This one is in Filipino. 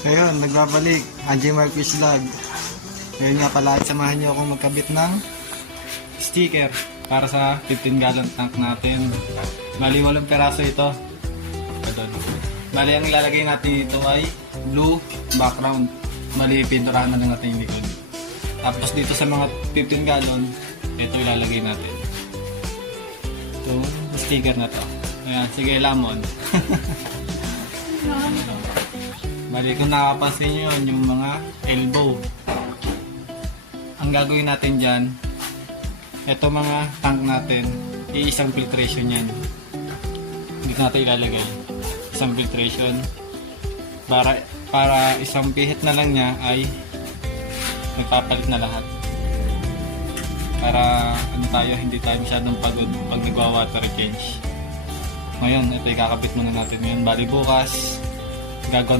Ngayon, nagbabalik. Angie Marquez Vlog. Ngayon nga pala, samahan niyo akong magkabit ng sticker para sa 15 gallon tank natin. Bali, 8 peraso ito. Doon. Bali, ang ilalagay natin ito ay blue background. Bali, pinturahan na lang natin yung likod. Tapos dito sa mga 15 gallon, ito ilalagay natin. Ito, sticker na to. Ayan, sige, lamon. Bali, kung nakapansin nyo yun, yung mga elbow. Ang gagawin natin dyan, ito mga tank natin, iisang filtration yan. Dito natin ilalagay. Isang filtration. Para isang pihit na lang niya ay nagpapalit na lahat. Para tayo, hindi tayo masyadong pagod pag nagwa-water change. Ngayon, ito ikakabit muna natin ngayon. Bali bukas, gagawin